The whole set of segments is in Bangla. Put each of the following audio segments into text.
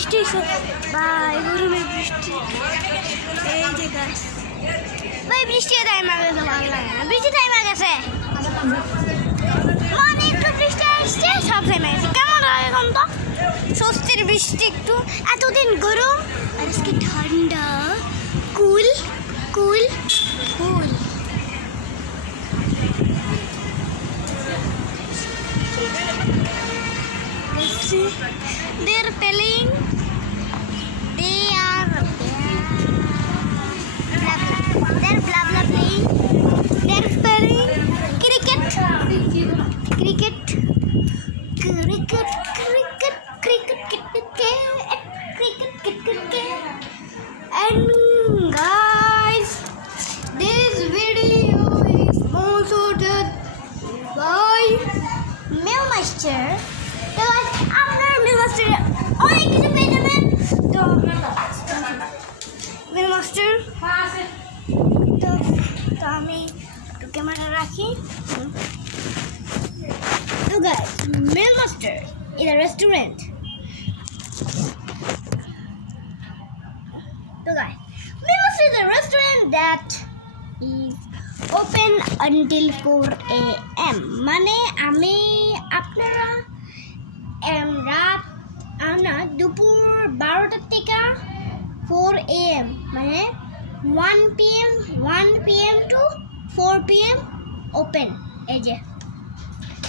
বৃষ্টি হয়েছে ভাই, গরমে বৃষ্টি। এই যে গাছ ভাই, বৃষ্টি টাইমে গেছে, ভালো লাগে না। বৃষ্টি টাইমে গেছে, মানে একটু বৃষ্টি আসছে, সব টাইমে গেছে। কেমন লাগে এখন তো স্বস্তির বৃষ্টি, একটু এতদিন গরম আর আজকে ঠান্ডা, কুল কুল কুল। They're playing. They are they're blah blah playing. They're playing cricket. Cricket. Cricket. Cricket. Cricket. And guys, this video is sponsored by Millmaster. তো আপনার মিলমাস্টার অনেক কিছু পেয়ে যাবেন। তো মিলমাস্টার তো আমি একটু ক্যামেরা রাখি। তো guys, মিলমাস্টার is a restaurant. So guys, Millmaster is a restaurant that is open until 4 AM. মানে আমি আপনারা রাত না দুপুর 12টার থেকে 4 AM, মানে 1 PM to 4 PM ওপেন। এই যে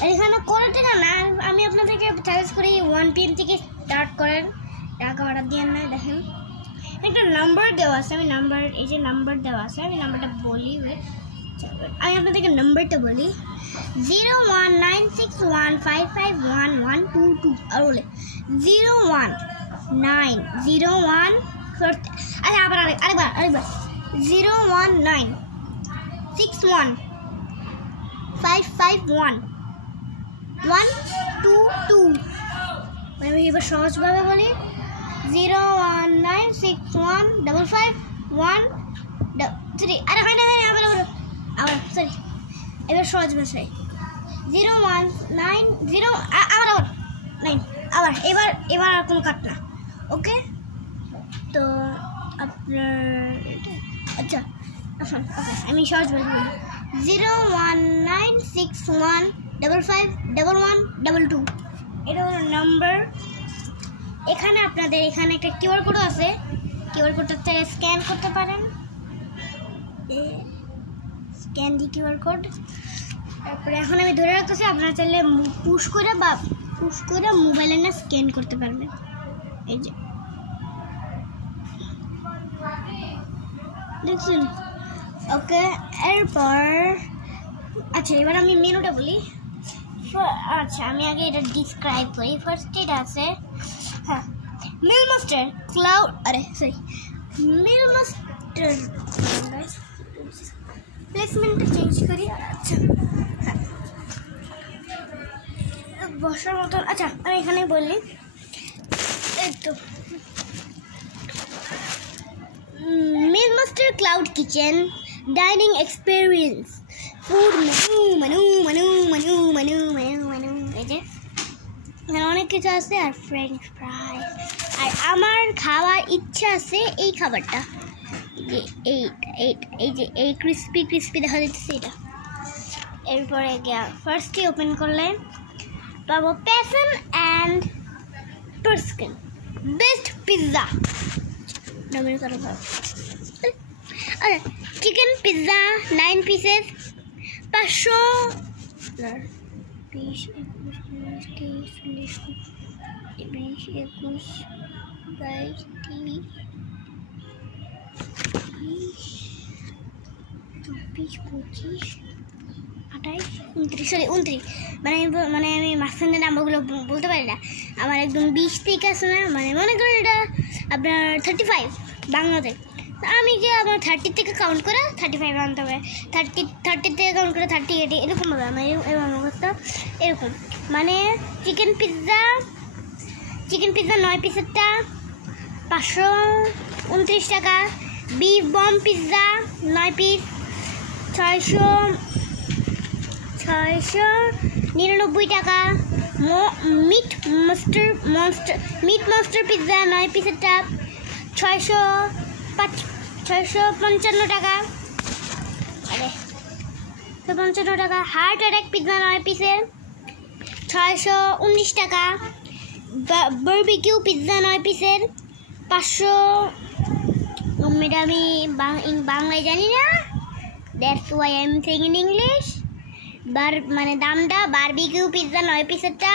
এখানে করে থেকে না, আমি আপনাদেরকে সাজেস্ট করি 1 PM থেকে স্টার্ট করেন, টাকা অর্ডার দিয়ে না। দেখেন একটা নাম্বার দেওয়া আছে, আমি নাম্বার, এই যে নাম্বার দেওয়া আছে, আমি নাম্বারটা বলি। আমি আপনাদেরকে নাম্বারটা বলি 019615511122 আর বলে 01901। আচ্ছা আরেকবার 01961551122। আমি এবার সহজভাবে বলি 019615513। আরে হয় না, আবার সরি, এবার সহজ ভাষায় 019 আবার এবার আর কোনো কাট না। ওকে, তো আপনার আচ্ছা আসুন, ওকে আমি সহজ ভাষায় 01961551122। এটা হলো নাম্বার। এখানে আপনাদের এখানে একটা কিউআর কোড আছে, কিউআর কোডটা থেকে স্ক্যান করতে পারেন। স্ক্যান দি কিউআর কোড। তারপরে এখন আমি ধরে রাখতেছি, আপনারা চাইলে পুশ করে মোবাইলে না স্ক্যান করতে পারবেন। এই যে দেখছেন, ওকে। এরপর আচ্ছা এবার আমি মেনুটা বলি। আচ্ছা আমি আগে এটা ডিসক্রাইব করি। ফার্স্ট এটা আছে, হ্যাঁ, মিলমাস্টার ক্লাউড, মিলমাস্টার প্লেসমেন্টটা চেঞ্জ করি। আচ্ছা হ্যাঁ, বসার মতন। আচ্ছা আমি এখানে বললি একটু meal master cloud kitchen dining experience food মানু। এই যে অনেক কিছু আছে, আর ফ্রেঞ্চ ফ্রাই। আর আমার খাওয়ার ইচ্ছা আছে এই খাবারটা, এই ক্রিস্পি দেখা যাচ্ছে এটা। এরপরে ফার্স্টে ওপেন করলে পাবো প্যাশন অ্যান্ড টাস্কিন বেস্ট পিৎজা। আচ্ছা চিকেন পিৎজা 9 পিসেস 500 20 21 22 25 28 29 মানে আমি মাঝখানের নাম্বারগুলো বলতে পারি না। আমার একদম 20 থেকে আছে না, মানে মনে করেন এটা আপনার 35 বাংলাতে। আমি যে আমার 30 থেকে কাউন্ট করে 35 আনতে হবে, 30 থেকে কাউন্ট করে 30 80 এরকম হবে আমার অবস্থা। এরকম মানে চিকেন পিৎজা 9 পিসেরটা 529 টাকা। বিফ বম পিৎজা 9 পিস 699 টাকা। মিট মনস্টার পিৎজা 9 পিসেরটা 655 টাকা। আরে 655 টাকা। হার্ট অ্যাটাক পিৎজা 9 পিসের 619 টাকা। বারবিকিউ পিৎজা 9 পিসের 500। আমি বাংলায় জানি না, that's why I am saying in English. মানে দামটা বারবিকিউ পিৎজা 9 পিসেরটা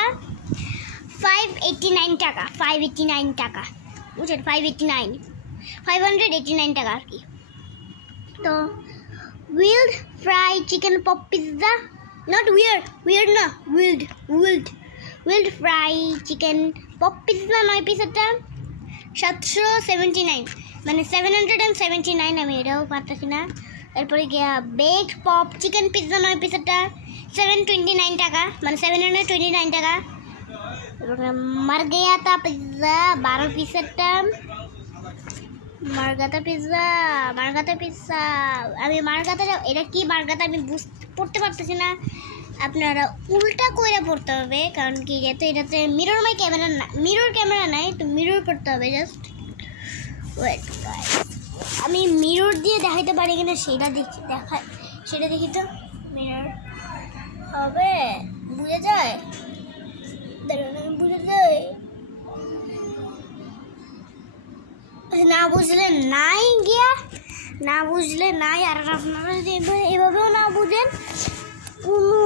589 টাকা। 589 টাকা, বুঝছেন? 589 টাকা আর কি। তো wild fry chicken pop pizza, not weird না, wild fry chicken pop pizza 9 পিসেরটা 779, মানে 779। আমি এটাও পারতেছি না। তারপরে গিয়া বেকড পপ চিকেন পিৎজা 9 পিসেরটা 729 টাকা, মানে 729 টাকা। মার্গারিতা পিৎজা 12 পিসেরটা মার্গারিতা পিৎজা আমি এটা কি মার্গারিতা আমি পড়তে পারতেছি না। আপনারা উল্টা কইরা পড়তে হবে, কারণ কি যেহেতু এটাতে মিরর ক্যামেরা নাই, তো মিরর করতে হবে। জাস্ট ওয়েট গাইস, আমি মিরর দিয়ে দেখাইতে পারি কিনা সেটা দেখি তো। মিরর হবে, বুঝে যায়, না বুঝলে নাই। আর আপনারা যদি এভাবেও না বুঝেন, কোনো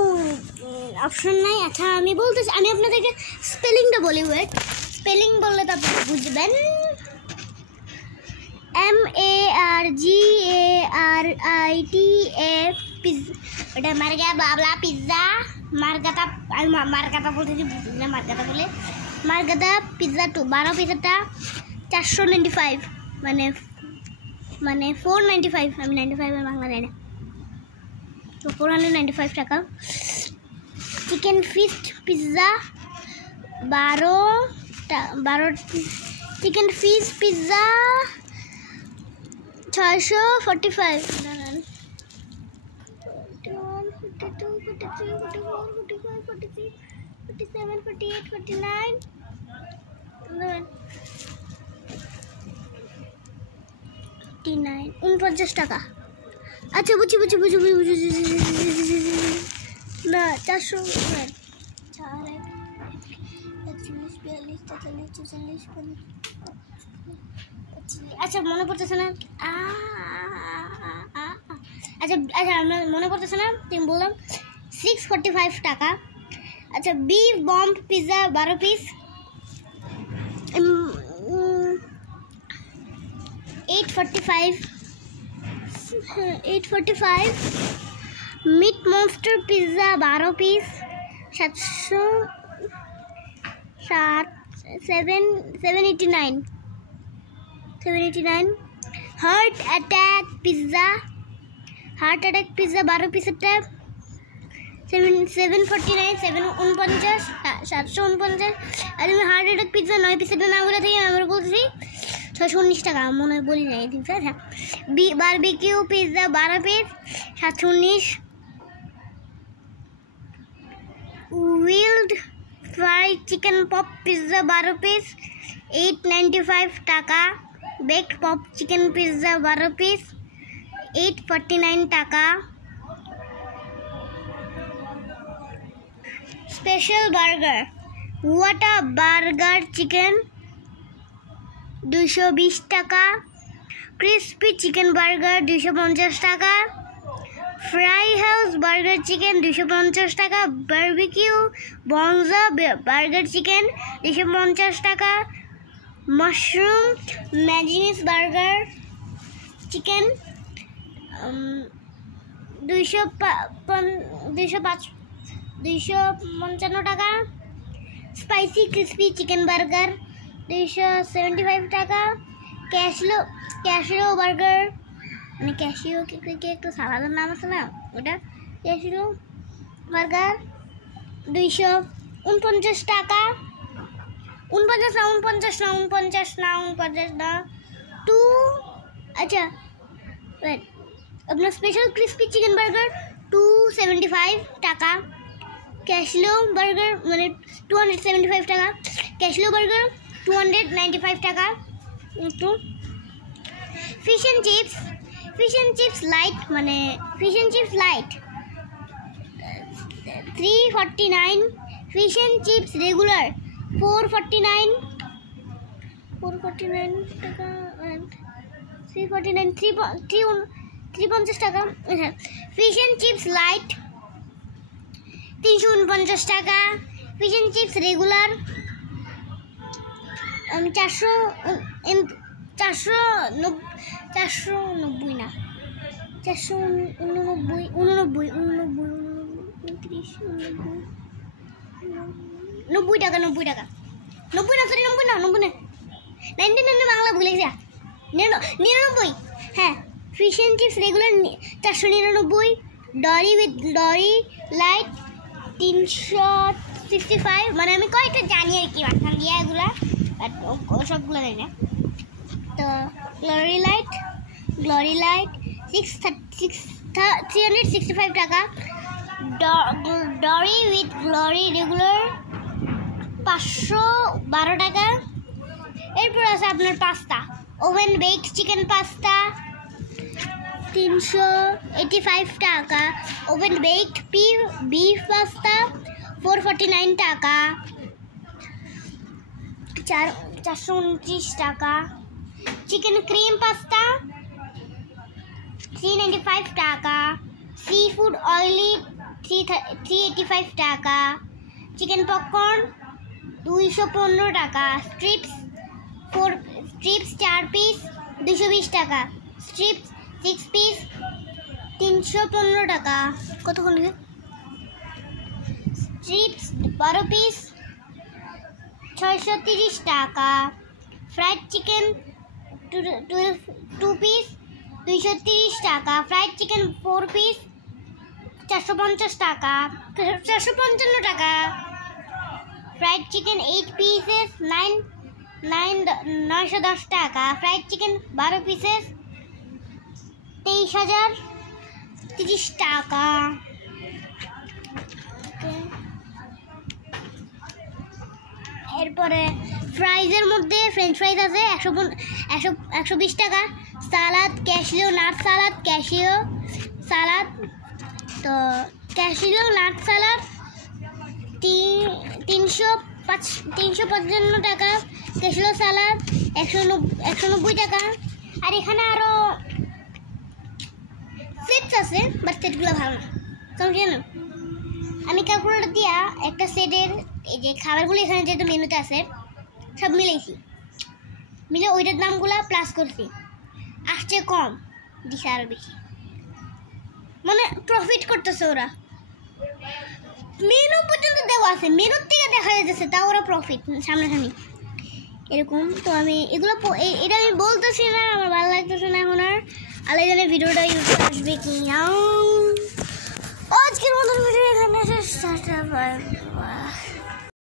অপশন নাই। আচ্ছা আমি আপনাদেরকে স্পেলিংটা বলি। স্পেলিং বললে তারপর বুঝবেন। MARGARITA এটা মার্গারিতা পিৎজা। মার্গারিতা বলতেছি, বুঝলি না মার্গারিতা বলে। মার্গারিতা পিৎজা 12 পিসেরটা 495, মানে 495। আমি 95 এর বাংলা জানি না, তো 495 টাকা। Chicken feast pizza 12 chicken feast pizza 645। 49 টাকা। আচ্ছা বুঝছি না 400। আচ্ছা মনে পড়তেছে না। আচ্ছা মনে পড়তেছে না, তুমি বললাম 645 টাকা। আচ্ছা beef bomb pizza 12 piece 845। Meat monster pizza 12 piece 789। Heart attack pizza 12 পিসেরটা 749। 749। আর আমি হার্ট অ্যাটাক পিৎজা 9 পিসেরটা না বলে থাকি, আমরা বলছি 619 টাকা, মনে হয় বলি নাই ঠিক আছে। Barbecue pizza 12 piece 719। Wild fry chicken pop pizza 12 piece 895 টাকা। Baked pop chicken pizza 12 piece 849 টাকা। Special burger what a burger chicken 220 টাকা। ক্রিস্পি চিকেন বার্গার 250 টাকা। ফ্রাই হাউস বার্গার চিকেন 250 টাকা। বারবিকিউ বনজা বার্গার চিকেন 250 টাকা। মাশরুম ম্যাজিনিস বার্গার চিকেন 255 টাকা। স্পাইসি ক্রিস্পি চিকেন বার্গার 275 টাকা। ক্যাশিও বার্গার, মানে ক্যাশিও কি একটু সালাদের নাম আছে না, ওটা ক্যাশিও বার্গার 249 টাকা। 49 না। আচ্ছা আপনার স্পেশাল ক্রিস্পি চিকেন বার্গার 275 টাকা। ক্যাশলো বার্গার মানে 275 টাকা, ক্যাশলো বার্গার 295 টাকা। একটু ফিশ অ্যান্ড চিপস লাইট মানে fish and chips light 349, fish and chips regular 449 টাকা, 350 টাকা। ফিশ অ্যান্ড চিপস লাইট 349 টাকা, ফিশ অ্যান্ড চিপস রেগুলার 490 না 90 টাকা, 90 টাকা, 90 না সরি 90 না 99 বাংলা ভুলে গেছি 99। হ্যাঁ, fish and chips regular 499, dory with dory light 365, মানে আমি কয়েকটা জানি আর কি মাঝখান দিয়ে এগুলা, সবগুলো জানি না। তো গ্লোরি লাইট 365 টাকা, ডরি উইথ গ্লোরি রেগুলার 512 টাকা। এরপর আছে আপনার pasta, oven baked chicken pasta 385 টাকা, ওভেন বেকড বিফ পাস্তা 449 টাকা, 429 টাকা, চিকেন ক্রিম পাস্তা 395 টাকা, সি ফুড অয়েলি 385 টাকা, চিকেন পপকর্ন 215 টাকা, স্ট্রিপস 4 পিস 220 টাকা, স্ট্রিপস 6 পিস 315 টাকা। কতক্ষণ স্ট্রিপস 12 পিস 630 টাকা, ফ্রাইড চিকেন 2 পিস 230 টাকা, ফ্রাইড চিকেন 4 পিস 450 টাকা, 455 টাকা, ফ্রাইড চিকেন 8 পিসেস 910 টাকা, ফ্রাইড চিকেন 12 পিসেস 23,030 টাকা। এরপরে ফ্রাইজের মধ্যে ফ্রেঞ্চ ফ্রাইজ আছে 120 টাকা, সালাদ ক্যাশিও নাট সালাদ তো ক্যাশিও নাট সালাদ 355 টাকা, ক্যাশিও সালাদ 190 টাকা। আর এখানে আরো সেটস আছে, বাট সেটগুলো ভালো না, কারণ কি জানো, আমি ক্যালকুলেটর দিয়া একটা সেটের এই যে খাবারগুলো এখানে যেহেতু মেনুতে আছে সব মিলেছি, মিলে ওইটার দামগুলো প্লাস করছি, আসছে কম, দিছে আরো বেশি, মানে প্রফিট করতেছে ওরা। মেনু পর্যন্ত দেওয়া আছে, মেনুর থেকে দেখা যাচ্ছে তাও ওরা প্রফিট সামনাসামনি এরকম। তো আমি এগুলো এটা আমি বলতেছি না, আমার ভালো লাগতেছে না এখন আর, আলাদা ভিডিওটা ইউটিউবে আসবে কি না। আজকের মতন ভিডিও এখানে শেষ।